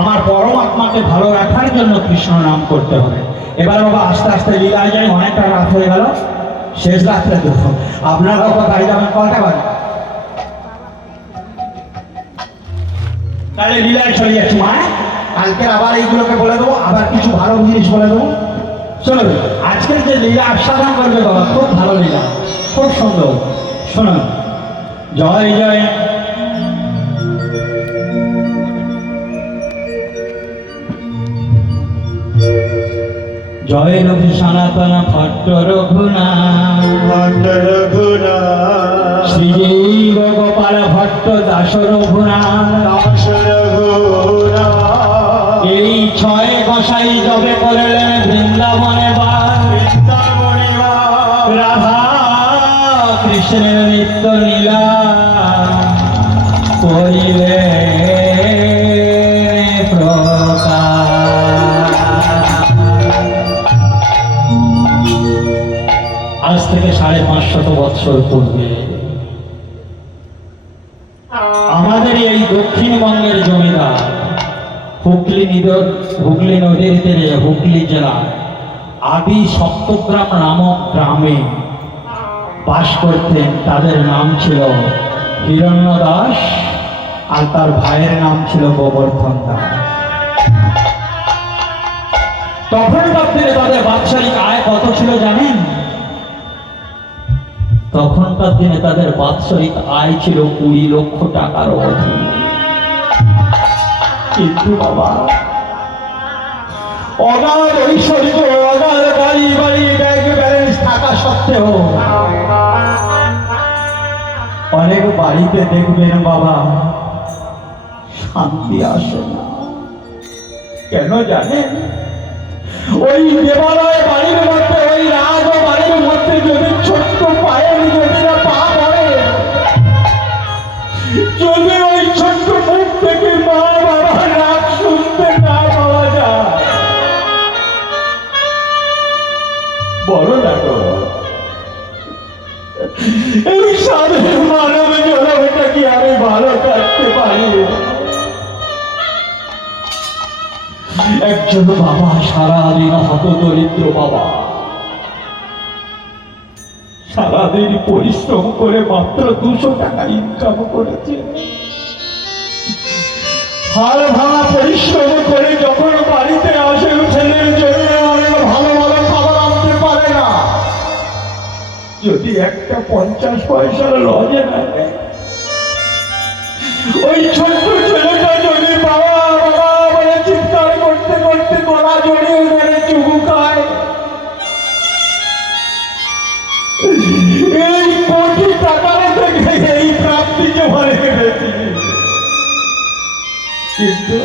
আমার পরমাত্মাকে ভালো রাখার জন্য কৃষ্ণ নাম করতে হবে। এবার বাবা আস্তে আস্তে লীলায় যাই, অনেকটা রাত হয়ে গেল, শেষ রাত্রে দেখো আপনারা কোথায় যাবেন, কটা বাজে? তাহলে লীলায় চলে যাচ্ছি মা, কালকে আবার এইগুলোকে বলে দেবো, আবার কিছু ভালো জিনিস বলে দেবো। শোনো আজকের যে লীলা আস্বাদন করবে বাবা, খুব ভালো লীলা, খুব সুন্দর। শোনো, জয় জয় জয় রঘু সনাতন ভট্ট রঘুনাথ শ্রীজীব গোপাল ভট্ট দাস রঘুনাথ। এই ছয় গোসাই যবে করলেন বৃন্দাবনে বাস, রাধা কৃষ্ণের নিত্য লীলা করিলে আজ থেকে 550 বৎসর পূর্বে আমাদের এই দক্ষিণবঙ্গের জমিদার হুগলি নদীর তীরে হুগলি জেলার আদি সপ্তগ্রাম নামক গ্রামে বাস করতেন। তাদের নাম ছিল হিরণ্য দাস আর তার ভাইয়ের নাম ছিল গোবর্ধন দাস। তখনকার দিনে তাদের বাৎসরিক আয় কত ছিল জানেন? তখনকার দিনে তাদের বাৎসরিক আয় ছিল 20 লক্ষ টাকার অধিক। কিন্তু বাবা অগাধ ঐশ্বর্য, অগাধ গাড়ি বাড়ি ব্যাংক ব্যালেন্স থাকা সত্ত্বেও অনেক বাড়িতে দেখবেন বাবা শান্তি আসে না। কেন জানেন? ওই দেবালয় বাড়ির মধ্যে, ওই রাজ বাড়ির মধ্যে যদি ছোট্ট পায়ের যদি না পা পড়ে, যদি ওই ছোট্ট মুখ থেকে মা বাবার রাগ শুনতে না পাওয়া যায়, বড় দেখো এই সাধের মানব জনতা কি আমি ভালো থাকতে পারি? একজন বাবা সারাদিন হত দরিদ্র বাবা, সারাদিন পরিশ্রম করে মাত্র 200 টাকা ইনকাম করেছে। হাল ভাঙা পরিশ্রম করে যখন বাড়িতে আসে, ছেলের জন্য অনেক ভালো ভালো খাবার আনতে পারে না। যদি একটা 50 পয়সার লজে না দেয়, ওই ছোট্ট ছেলেটা যদি বাবা বাবা বলে চিৎকার করতে করতে গলা জড়িয়ে ধরে চুমু খায়, এই কোটি টাকার থেকে এই প্রাপ্তিকে ভরে গেছি। কিন্তু